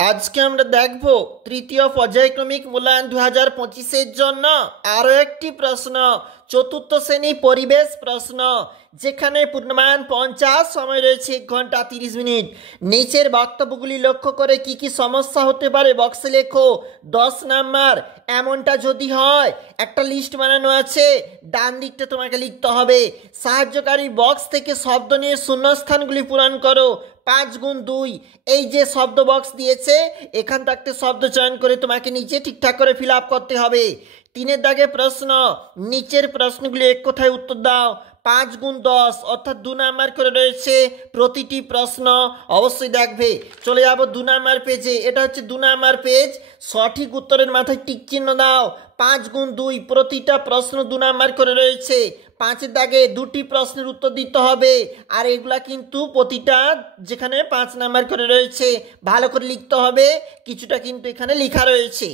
আজকে আমরা দেখব তৃতীয় পর্যায়ক্রমিক মূল্যায়ন 2025-এর জন্য আরও একটি প্রশ্ন, চতুর্থ শ্রেণী পরিবেশ প্রশ্ন, যেখানে পূর্ণমান 50, সময় রয়েছে 1 ঘন্টা 30 মিনিট। নিচের বক্তব্যগুলি লক্ষ্য করে কি কি সমস্যা হতে পারে বক্সে লেখো। 10 নাম্বার, এমনটা যদি হয় একটা লিস্ট বানানো আছে, ডান দিকটা তোমাকে লিখতে হবে। সাহায্যকারী বক্স থেকে শব্দ নিয়ে শূন্যস্থানগুলি পূরণ করো। 5 গুণ 2, এই যে শব্দ বক্স দিয়েছে এখান থাকতে শব্দ চয়ন করে তোমাকে নিচে ঠিকঠাক করে ফিল আপ করতে হবে। 3-এর দাগে প্রশ্ন, নিচের প্রশ্নগুলি এক কথায় উত্তর দাও। 5 গুণ 10 অর্থাৎ 2 নাম্বার করে রয়েছে প্রতিটি প্রশ্ন, অবশ্যই দেখবে। চলে যাবো 2 নাম্বার পেজে, এটা হচ্ছে 2 নাম্বার পেজ। সঠিক উত্তরের মাথায় টিক চিহ্ন দাও। 5 গুণ 2, প্রতিটা প্রশ্ন 2 নাম্বার করে রয়েছে। 5-এর দাগে 2টি প্রশ্নের উত্তর দিতে হবে, আর এগুলা কিন্তু প্রতিটা যেখানে 5 নাম্বার করে রয়েছে ভালো করে লিখতে হবে, কিছুটা কিন্তু এখানে লেখা রয়েছে।